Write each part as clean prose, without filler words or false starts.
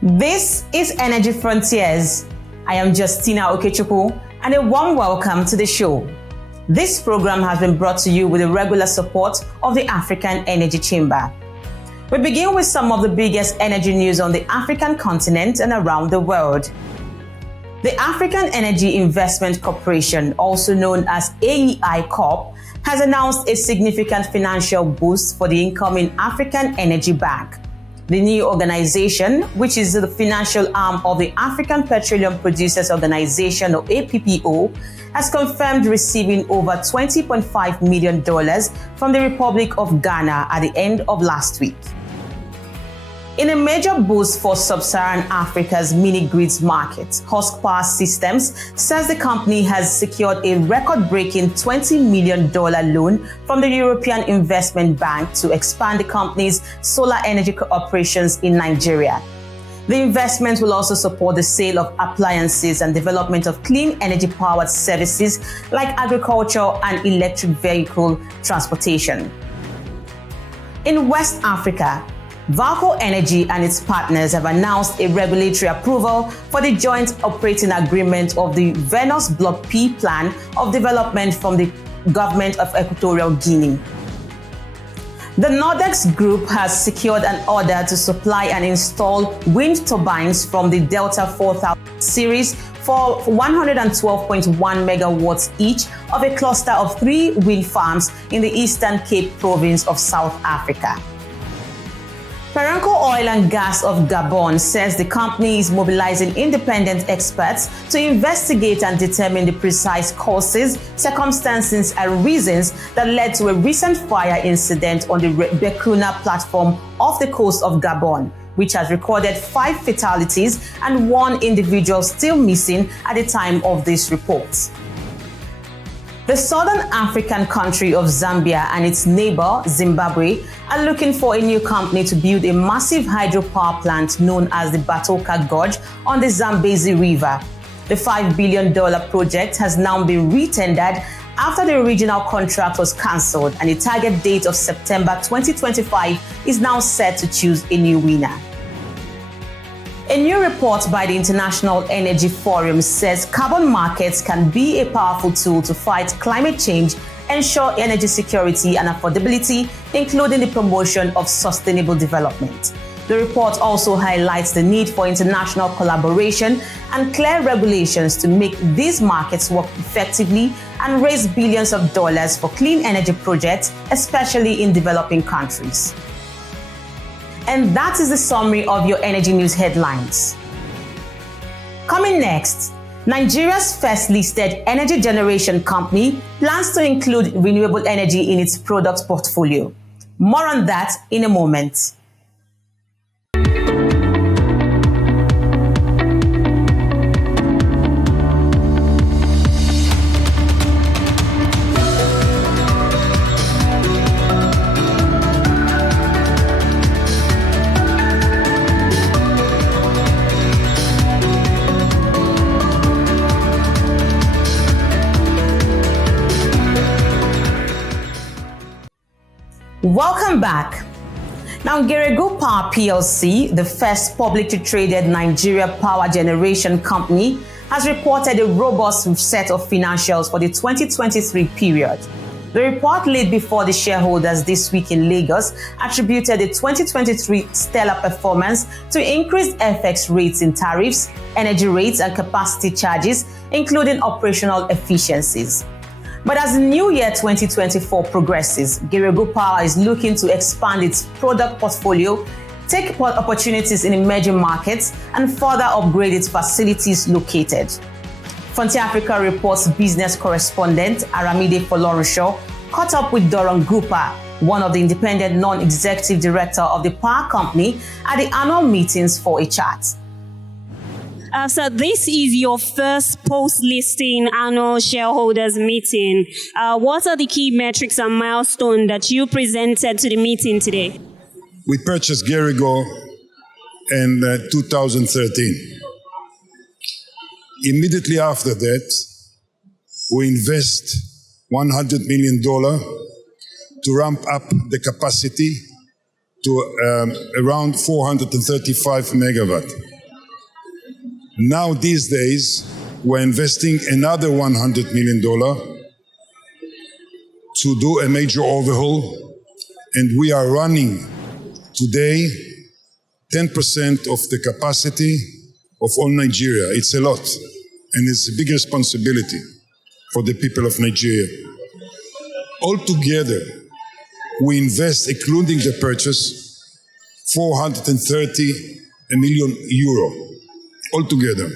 This is Energy Frontiers. I am Justina Okechukwu, and a warm welcome to the show. This program has been brought to you with the regular support of the African Energy Chamber. We begin with some of the biggest energy news on the African continent and around the world. The African Energy Investment Corporation, also known as AEI Corp, has announced a significant financial boost for the incoming African Energy Bank. The new organization, which is the financial arm of the African Petroleum Producers Organization, or APPO, has confirmed receiving over $20.5 million from the Republic of Ghana at the end of last week. In a major boost for sub-Saharan Africa's mini-grids market, Husk Power Systems says the company has secured a record-breaking $20 million loan from the European Investment Bank to expand the company's solar energy operations in Nigeria. The investment will also support the sale of appliances and development of clean energy-powered services like agriculture and electric vehicle transportation. In West Africa, Valco Energy and its partners have announced a regulatory approval for the joint operating agreement of the Venus Block P plan of development from the government of Equatorial Guinea. The Nordex Group has secured an order to supply and install wind turbines from the Delta 4000 series for 112.1 megawatts each of a cluster of 3 wind farms in the Eastern Cape province of South Africa. Perenco Oil and Gas of Gabon says the company is mobilizing independent experts to investigate and determine the precise causes, circumstances, and reasons that led to a recent fire incident on the Bekuna platform off the coast of Gabon, which has recorded 5 fatalities and 1 individual still missing at the time of this report. The southern African country of Zambia and its neighbor, Zimbabwe, are looking for a new company to build a massive hydropower plant known as the Batoka Gorge on the Zambezi River. The $5 billion project has now been re-tendered after the original contract was cancelled, and the target date of September 2025 is now set to choose a new winner. A new report by the International Energy Forum says carbon markets can be a powerful tool to fight climate change, ensure energy security and affordability, including the promotion of sustainable development. The report also highlights the need for international collaboration and clear regulations to make these markets work effectively and raise billions of dollars for clean energy projects, especially in developing countries. And that is the summary of your energy news headlines. Coming next, Nigeria's first listed energy generation company plans to include renewable energy in its product portfolio. More on that in a moment. Welcome back. Now, Geregu Power PLC, the first publicly traded Nigeria power generation company, has reported a robust set of financials for the 2023 period. The report laid before the shareholders this week in Lagos attributed the 2023 stellar performance to increased FX rates in tariffs, energy rates, and capacity charges, including operational efficiencies. But as the new year 2024 progresses, Geregu Power is looking to expand its product portfolio, take opportunities in emerging markets, and further upgrade its facilities located. Frontier Africa Reports business correspondent Aramide Folorunsho caught up with Doron Gupa, one of the independent non-executive director of the power company, at the annual meetings for a chat. So this is your first post-listing annual shareholders meeting. What are the key metrics and milestones that you presented to the meeting today? We purchased Geregu in 2013. Immediately after that, we invest $100 million to ramp up the capacity to around 435 megawatt. Now, these days, we're investing another $100 million to do a major overhaul, and we are running today 10% of the capacity of all Nigeria. It's a lot, and it's a big responsibility for the people of Nigeria. Altogether, we invest, including the purchase, 430 million euro. Altogether.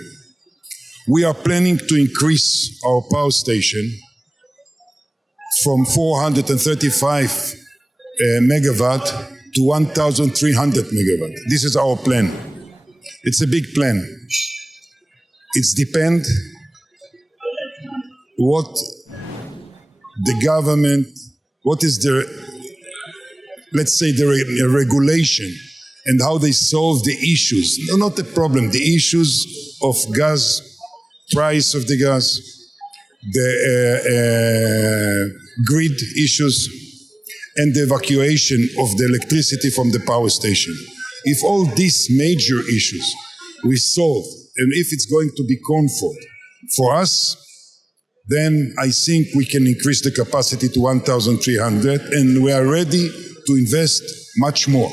We are planning to increase our power station from 435 megawatt to 1,300 megawatt. This is our plan. It's a big plan. It's depend what the government, what is the, let's say, the regulation and how they solve the issues. No, not the problem, the issues of gas, price of the gas, the grid issues, and the evacuation of the electricity from the power station. If all these major issues we solve, and if it's going to be comfort for us, then I think we can increase the capacity to 1,300, and we are ready to invest much more.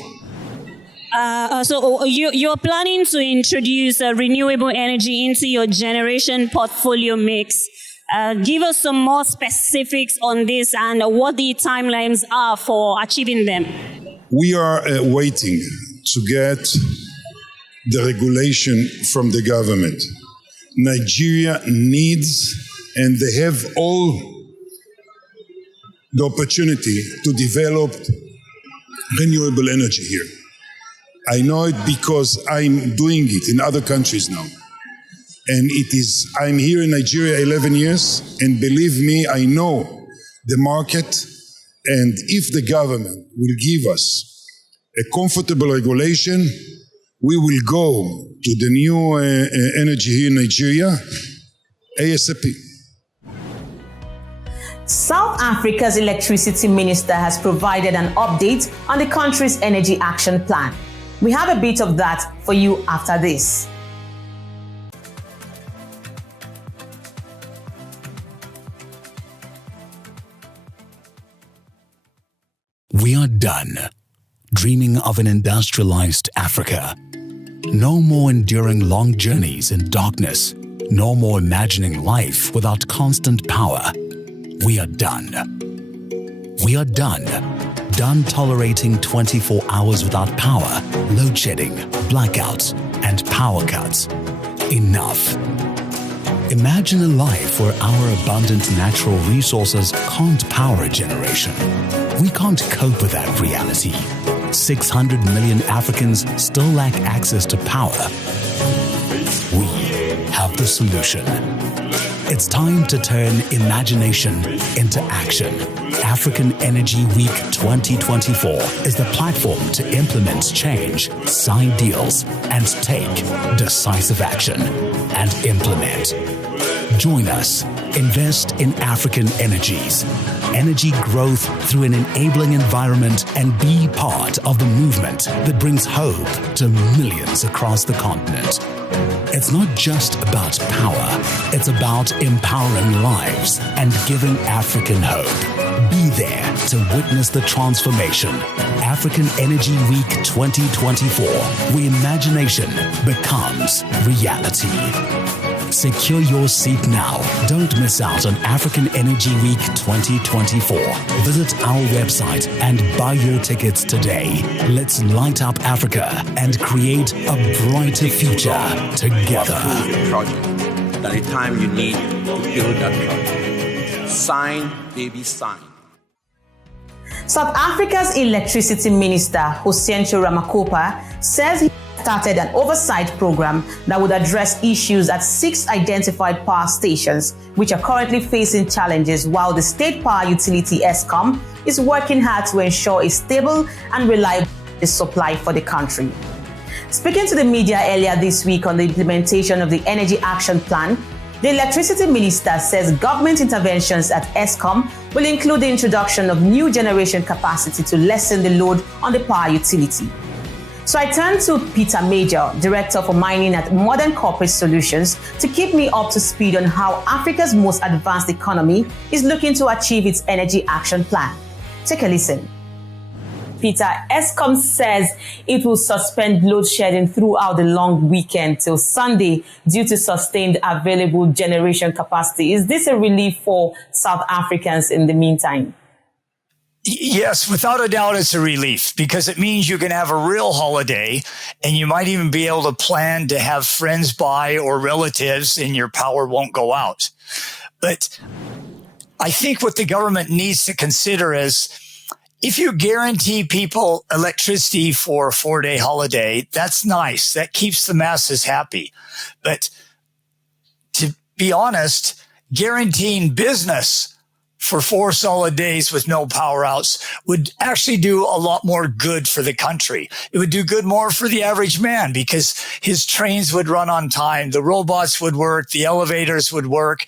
So you're planning to introduce renewable energy into your generation portfolio mix. Give us some more specifics on this and what the timelines are for achieving them. We are waiting to get the regulation from the government. Nigeria needs, and they have all the opportunity to develop renewable energy here. I know it because I'm doing it in other countries now. And I'm here in Nigeria 11 years, and believe me, I know the market, and if the government will give us a comfortable regulation, we will go to the new energy here in Nigeria ASAP. South Africa's electricity minister has provided an update on the country's energy action plan. We have a bit of that for you after this. We are done dreaming of an industrialized Africa. No more enduring long journeys in darkness. No more imagining life without constant power. We are done. We are done. Done tolerating 24 hours without power, load shedding, blackouts, and power cuts. Enough. Imagine a life where our abundant natural resources can't power a generation. We can't cope with that reality. 600 million Africans still lack access to power. We have the solution. It's time to turn imagination into action. African Energy Week 2024 is the platform to implement change, sign deals, and take decisive action. And implement. Join us. Invest in African energies. Energy growth through an enabling environment, and be part of the movement that brings hope to millions across the continent. It's not just about power. It's about empowering lives and giving African hope. Be there to witness the transformation. African Energy Week 2024, where imagination becomes reality. Secure your seat now. Don't miss out on African Energy Week 2024. Visit our website and buy your tickets today. Let's light up Africa and create a brighter future together. That the time you need to build that project. Sign, baby, sign. South Africa's electricity minister, Hosentso Ramakopa, says he started an oversight program that would address issues at 6 identified power stations, which are currently facing challenges, while the state power utility ESCOM is working hard to ensure a stable and reliable supply for the country. Speaking to the media earlier this week on the implementation of the Energy Action Plan, The electricity minister says government interventions at ESCOM will include the introduction of new generation capacity to lessen the load on the power utility. So I turn to Peter Major, Director for Mining at Modern Corporate Solutions, to keep me up to speed on how Africa's most advanced economy is looking to achieve its energy action plan. Take a listen. Peter, ESCOM says it will suspend load shedding throughout the long weekend till Sunday due to sustained available generation capacity. Is this a relief for South Africans in the meantime? Yes, without a doubt, it's a relief because it means you can have a real holiday and you might even be able to plan to have friends by or relatives and your power won't go out. But I think what the government needs to consider is if you guarantee people electricity for a 4-day holiday, that's nice. That keeps the masses happy. But to be honest, guaranteeing business for 4 solid days with no power outs would actually do a lot more good for the country. It would do good more for the average man because his trains would run on time. The robots would work. The elevators would work.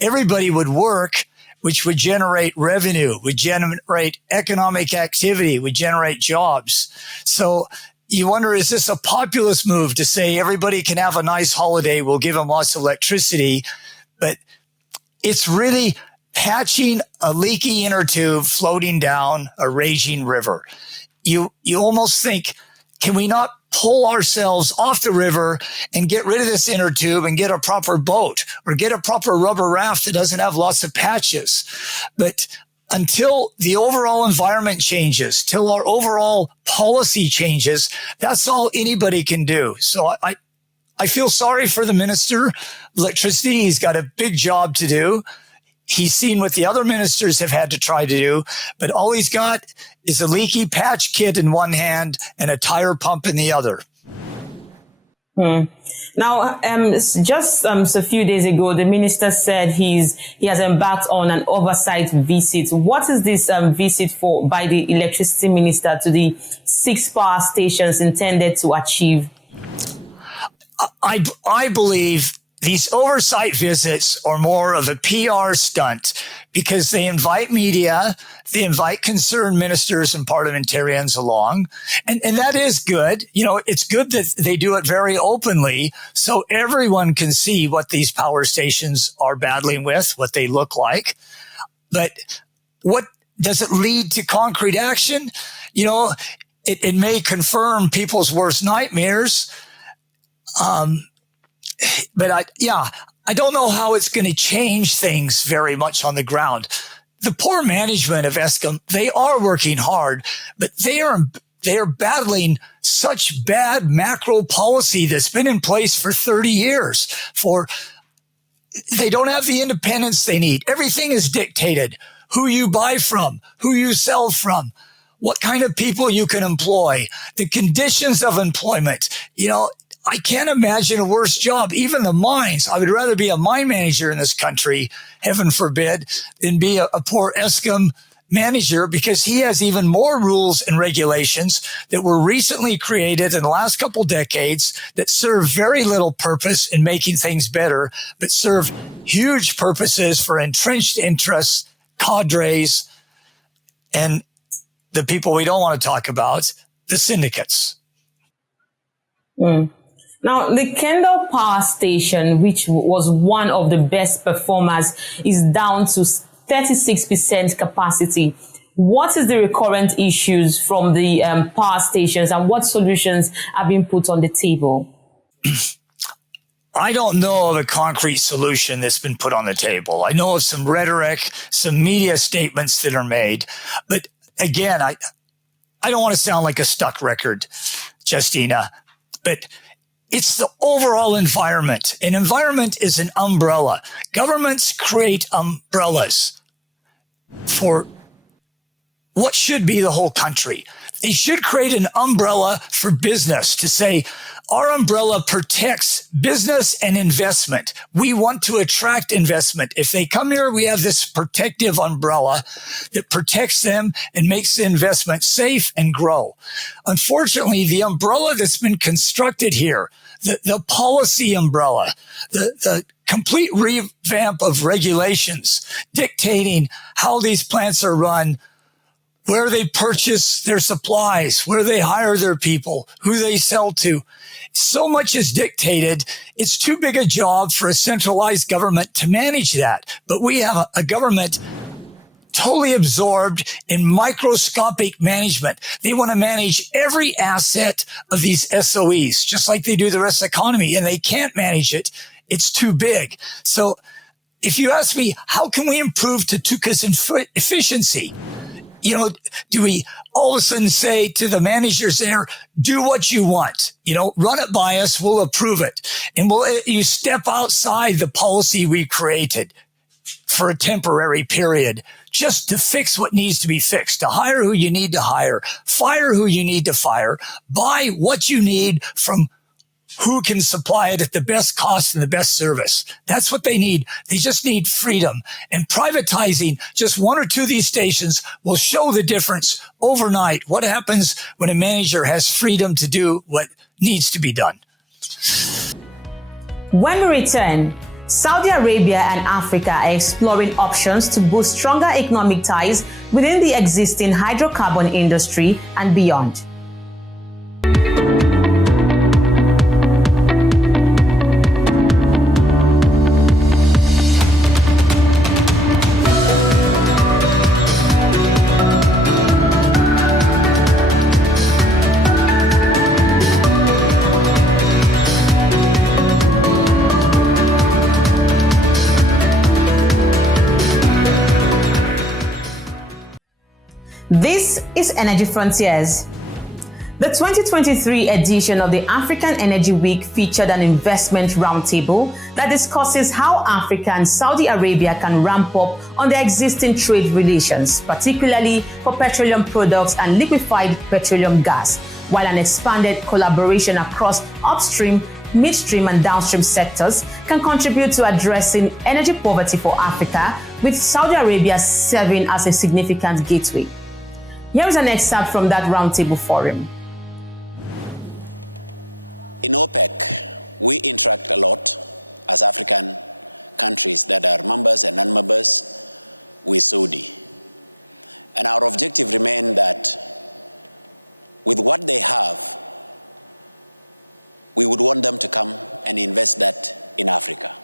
Everybody would work, which would generate revenue, would generate economic activity, would generate jobs. So you wonder, is this a populist move to say everybody can have a nice holiday, we'll give them lots of electricity? But it's really patching a leaky inner tube floating down a raging river. You almost think, can we not pull ourselves off the river and get rid of this inner tube and get a proper boat or get a proper rubber raft that doesn't have lots of patches? But until the overall environment changes, till our overall policy changes, that's all anybody can do. So I feel sorry for the Minister of Electricity. He's got a big job to do. He's seen what the other ministers have had to try to do, but all he's got is a leaky patch kit in one hand and a tire pump in the other. Now, just a few days ago, the minister said he has embarked on an oversight visit. What is this visit for by the electricity minister to the 6 power stations intended to achieve? I believe these oversight visits are more of a PR stunt because they invite media, they invite concerned ministers and parliamentarians along. And that is good. You know, it's good that they do it very openly so everyone can see what these power stations are battling with, what they look like. But what does it lead to concrete action? You know, it may confirm people's worst nightmares. But I don't know how it's going to change things very much on the ground. The poor management of ESCOM, they are working hard, but they are battling such bad macro policy that's been in place for 30 years. They don't have the independence they need. Everything is dictated. Who you buy from, who you sell from, what kind of people you can employ, the conditions of employment. You know, I can't imagine a worse job. Even the mines. I would rather be a mine manager in this country, heaven forbid, than be a poor ESCOM manager because he has even more rules and regulations that were recently created in the last couple decades that serve very little purpose in making things better, but serve huge purposes for entrenched interests, cadres, and the people we don't want to talk about, the syndicates. Now, the Kendall Power Station, which was one of the best performers, is down to 36% capacity. What is the recurrent issues from the power stations and what solutions are being put on the table? I don't know of a concrete solution that's been put on the table. I know of some rhetoric, some media statements that are made. But again, I don't want to sound like a stuck record, Justina, but it's the overall environment. An environment is an umbrella. Governments create umbrellas for what should be the whole country. They should create an umbrella for business to say, our umbrella protects business and investment. We want to attract investment. If they come here, we have this protective umbrella that protects them and makes the investment safe and grow. Unfortunately, the umbrella that's been constructed here, the policy umbrella, the complete revamp of regulations dictating how these plants are run, where they purchase their supplies, where they hire their people, who they sell to. So much is dictated. It's too big a job for a centralized government to manage that. But we have a government totally absorbed in microscopic management. They want to manage every asset of these SOEs, just like they do the rest of the economy, and they can't manage it. It's too big. So if you ask me, how can we improve Tutuka's efficiency? You know, do we all of a sudden say to the managers there, do what you want, you know, run it by us, we'll approve it. And you step outside the policy we created for a temporary period, just to fix what needs to be fixed, to hire who you need to hire, fire who you need to fire, buy what you need from who can supply it at the best cost and the best service. That's what they need. They just need freedom. And privatizing just one or two of these stations will show the difference overnight. What happens when a manager has freedom to do what needs to be done? When we return, Saudi Arabia and Africa are exploring options to boost stronger economic ties within the existing hydrocarbon industry and beyond. This is Energy Frontiers. The 2023 edition of the African Energy Week featured an investment roundtable that discusses how Africa and Saudi Arabia can ramp up on their existing trade relations, particularly for petroleum products and liquefied petroleum gas, while an expanded collaboration across upstream, midstream and downstream sectors can contribute to addressing energy poverty for Africa, with Saudi Arabia serving as a significant gateway. Here is an excerpt from that roundtable forum. In OPEC, we interact a lot as African countries that are members and non-members with Saudi. And our objective remains that with what they have, we would want them to come and invest that in Africa.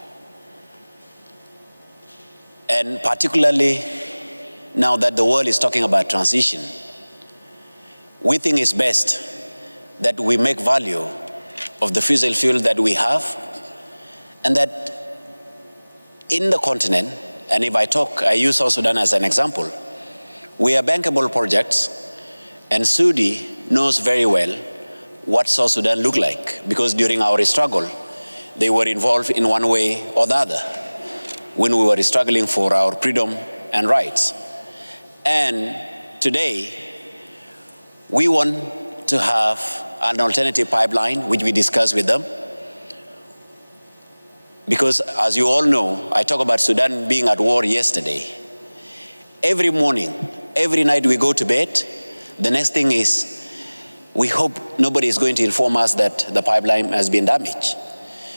And particularly now that the world is talking about transition, we think it's best that we make value of the fossil fuel that we have, and that in the continent, and if I use South Sudan as an example, we are bankable projects, and Saudi knows very well what South Sudan looked like, because during our struggle, they were involved in one way or the other when we were struggling for our freedom and rights. And today, we want to have an alternative pipeline, which we discussed with them. Because as you all know, I talked about Sudan being at war yesterday. Every morning, every night we go to bed, the next thing is, we hope nobody is going to inform us that the pipeline has been damaged.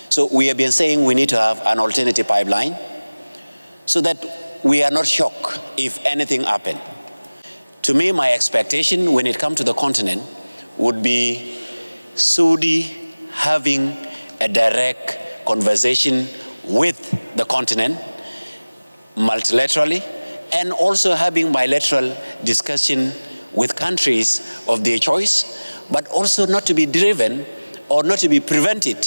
So we have been saying we need to have an alternative pipeline so that we are not shocked if anything happens. To me, my expectation when it comes to the continent would be Saudi having a direct conversation with the continent multilaterally, and also having bilateral discussion with countries of their choice, but also not to be driven or not to be prevented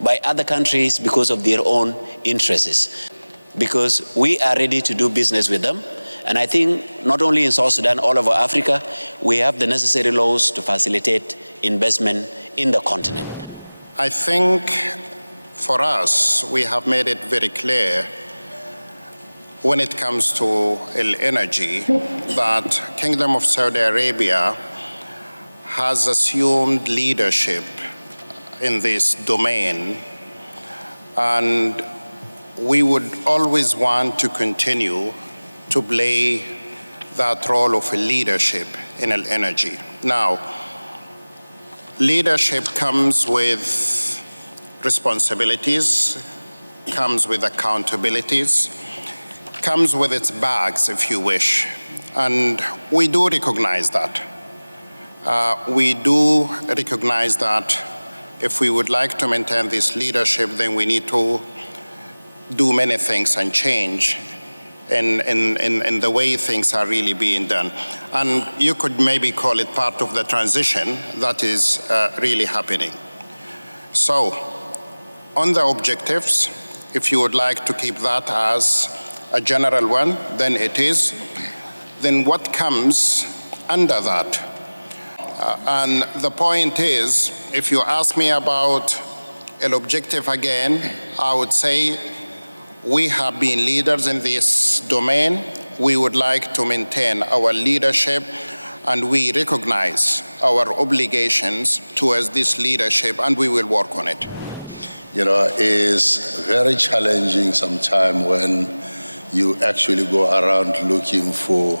by other countries because of their own interests. Because we are ready to do business with them. And I think not only in South Sudan, all over Africa, we have the necessary laws to facilitate investment in the continent. I think for us, we have made it very clear when it comes to energy that Kingdom of Saudi Arabia has assumed leadership in this domain, and we would always want to continue to play that role of leadership in energy. Now, leadership comes with responsibilities, comes with accountabilities, comes with its bags, if you wish. And we do recognize that. We do recognize that if we would like to maintain this leadership, then we need to do many things and change in the way things are really being done. And you could maybe call it part of the transition that is really happening. So, on the objectives, if you would like to keep that as a general one, then it is. Then what comes under that? And the point is, if you ask me about an objective again, I would say we have been leaders in this domain. We would like to maintain our leadership, and we recognize our obligations towards this leadership, and we will work on it. You know, it's very challenging sometimes when you actually go around looking for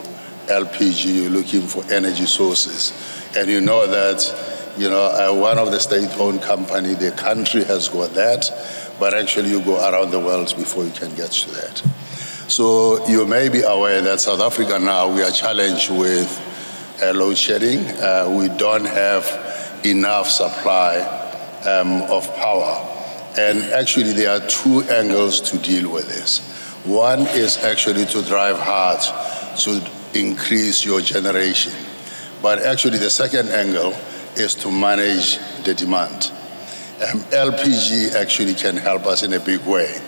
LPG, looking for energy sources. And you know that, you know, one of the state-owned company, the country has got that, but actually you go around the world before you can get to that. So you may be aware that South Africa now, we are challenged with load shedding. We don't have enough supply of power. And actually there are two angles to deal with this. One is actually to drive hard to increase your generation. But actually the second angle is to manage the demand. LPG actually can help us in a big way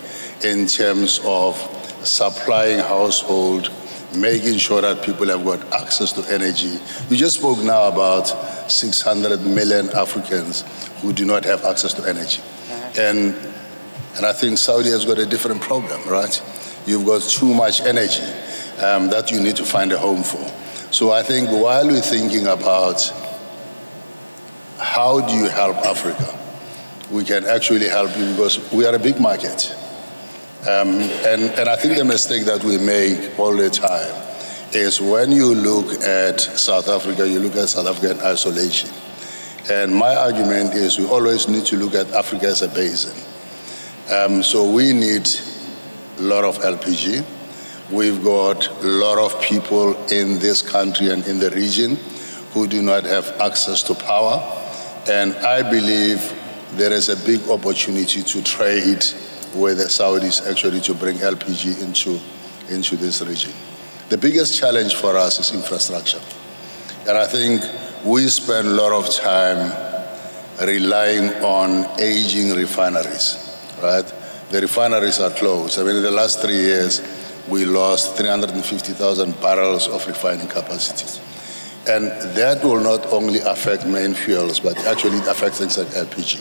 in terms of supplying household, making sure that people have got access to energy. You just spoke now about 600 million Africans who do not have access to energy. And I think Saudi has got a different problem, right? You've got too much energy that you need to find a home for. So I think while we're thinking about how do you help Africa, we can actually help you because we are a big market. And I think the mistake that we make all the time is when you look at South Africa, you look at South Africa in isolation. And my argument is we always need to look at Africa as a basin. So we need a lot of LPG. We've got a lot of people in this country and in the region who do not have access to power. And I believe there is a big opportunity to trade with the Saudis actually to bring LPG into this region. The biggest challenge for us is infrastructure. And I think we spend a lot of time relying on aging refineries, right? The refineries are closed. I mean, in the last 3 years, we lost 350,000 barrels of refining capacity. And that will not only affect main fuels, but actually it affects things like LPG.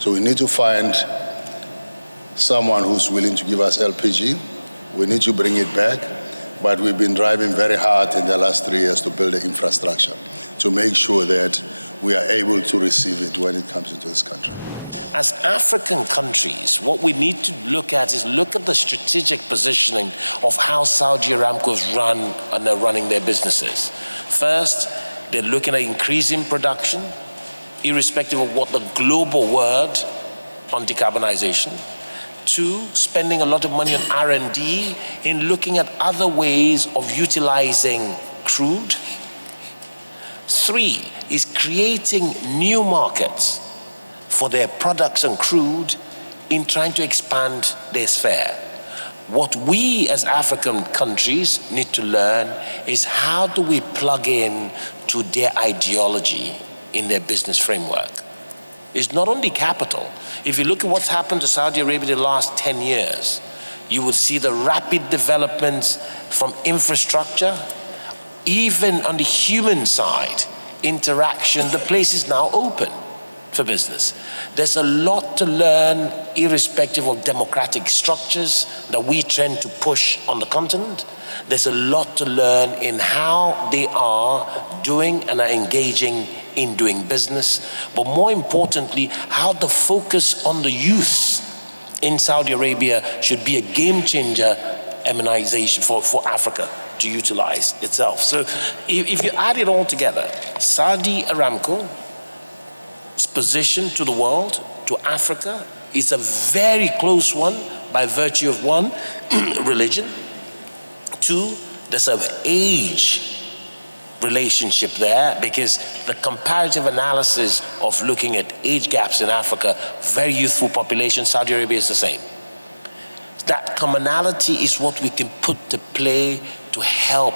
So we need to find someone who's willing to give us LPG. We need to bring it back, but we've been driving very hard in the last 3 years to build the infrastructure to make sure that we are able to receive it when it comes into this country. As African countries, what we need to look at is look at the strategic positioning of how Saudi Aramco's run and are running their businesses. First, they're looking at increasing production, irrespective of what the global word on decarbonization. Two, spending a lot of money on R&D in looking at other ways of utilizing crude. Three, is creating new markets for their products and crude in trying to expand their sphere. What we as African countries need to learn is how do we plug in to their ideology in their business framework. It's not only capital. If you look at what's happened to Saudi Arabia the last 10 years, you will see the rapid developments from infrastructure, even on the human side, interaction, the place is now open for business. There's a lot to learn irrespective of democratic structures that we tend to push on the continent. There's a lot to learn in how they are doing and are engaging in doing business, but more importantly, how the focus on the youth in Saudi Arabia should be a game changer immunization for Africa to utilize itself. So if you add it all together, Saudi Aramco's position to the world, to Africa, is a very close one, by virtue of one, religion. Two, there's an age relationship there, because the comparative analysis of looking at age gaps in Africa, very youthful population, Saudi Arabia is the same. That commonality is what we can put to play to help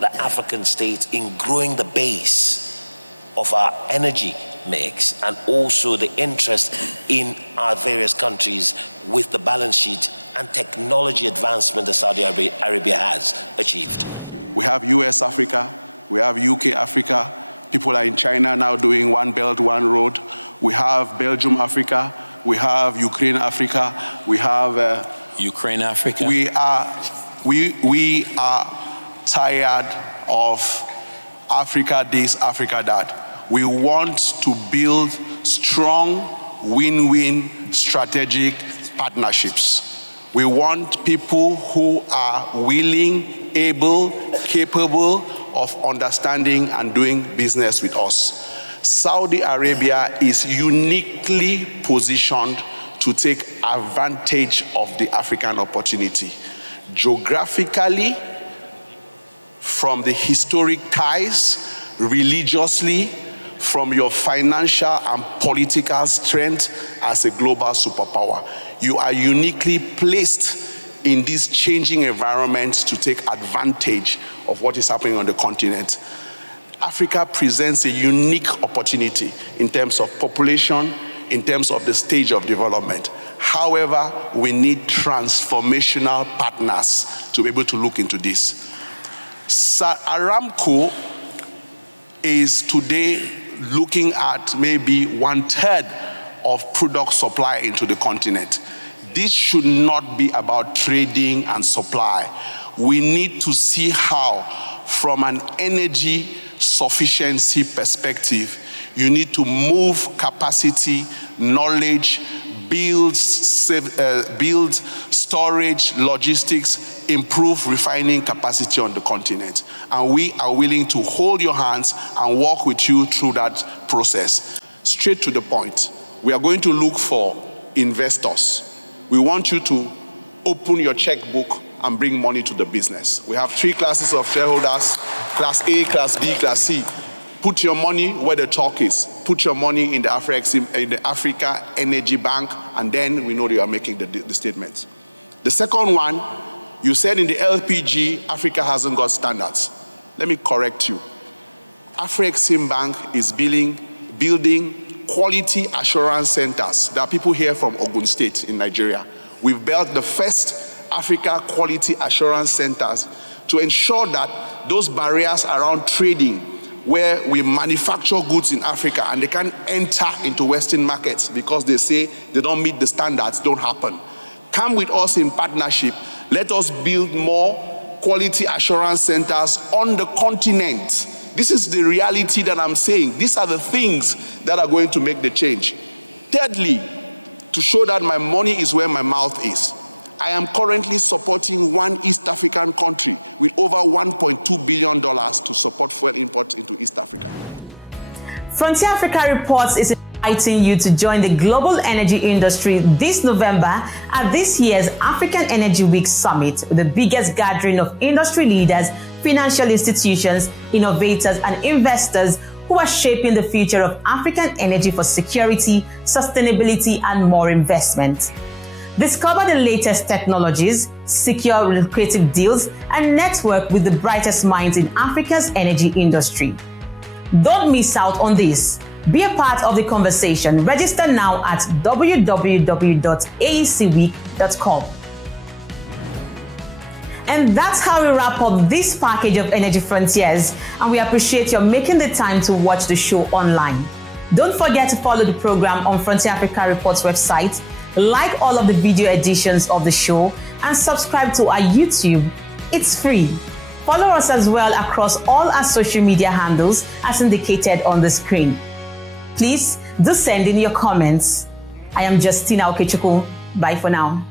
the African states in growing the base of our energy mix, and also the interest in our various countries with the balance sheet and technology advancement that Saudi Arabia has achieved. We have US Africa, we have UK Africa, people are in China now doing One Belt, One Road. We have Belgium Africa, we have Ukraine Africa, we have Ukraine Africa. We are tired of Africa this, Africa that. We want to build strong win-win strategic partnerships. We want people who are willing, able, capable of understanding and doing business with us. Saudi Arabia is uniquely positioned to take advantage of the African opportunity. Geographically, from the historic ties, religiously, from your financial and political strength as a global superpower. You are uniquely placed in this changing environment to take advantage of what is happening on the continent. Africa presents a unique opportunity in terms of population, in terms of the stage of development. However, we need transformational partners to be able to look into this. Aramco is today looking at maybe 1/3 of product supply into the continent. This should not be about trading and supply. We need to see how, from an energy sufficiency perspective, you need to move capacity, knowledge, build storage, logistics, improve refining capacity on the continent. And we are willing to hold your hands and walk with you through that process. Straight to the point, we are going to look for investors. We want you to open your checkbook and bring money to the business. We have 3 classes of shareholders, class A, class B, class C. Put your money where the talk is. Put your money in the Africa Energy Bank, and then we know you are making the statements. The second one, you said in the LPG, Africa hasn't got standards. Let me correct you. Afrexim Bank is building quality assurance centers. There are people here from Ogun State in Nigeria. We've built the first Africa quality assurance centers to ensure that those barriers around trading, where we manufacture goods in Africa and they can't enter into Western markets because they say they don't meet the standards, don't happen. Come with us in partnership. Let us build more quality assurance centers on the continent. This is the reality that I'm saying. These are the things that are going to make the change. Thirdly, to show that my money is where my mouth is, I am currently supporting one East African country with over $1.2 billion to support fuel imports into East Africa. Frontier Africa Reports is inviting you to join the global energy industry this November at this year's African Energy Week Summit, the biggest gathering of industry leaders, financial institutions, innovators, and investors who are shaping the future of African energy for security, sustainability, and more investment. Discover the latest technologies, secure lucrative deals, and network with the brightest minds in Africa's energy industry. Don't miss out on this. Be a part of the conversation. Register now at www.aecweek.com. And that's how we wrap up this package of Energy Frontiers, and we appreciate your making the time to watch the show online. Don't forget to follow the program on Frontier Africa Reports website, like all of the video editions of the show, and subscribe to our YouTube. It's free. Follow us as well across all our social media handles as indicated on the screen. Please do send in your comments. I am Justina Okechukwu. Bye for now.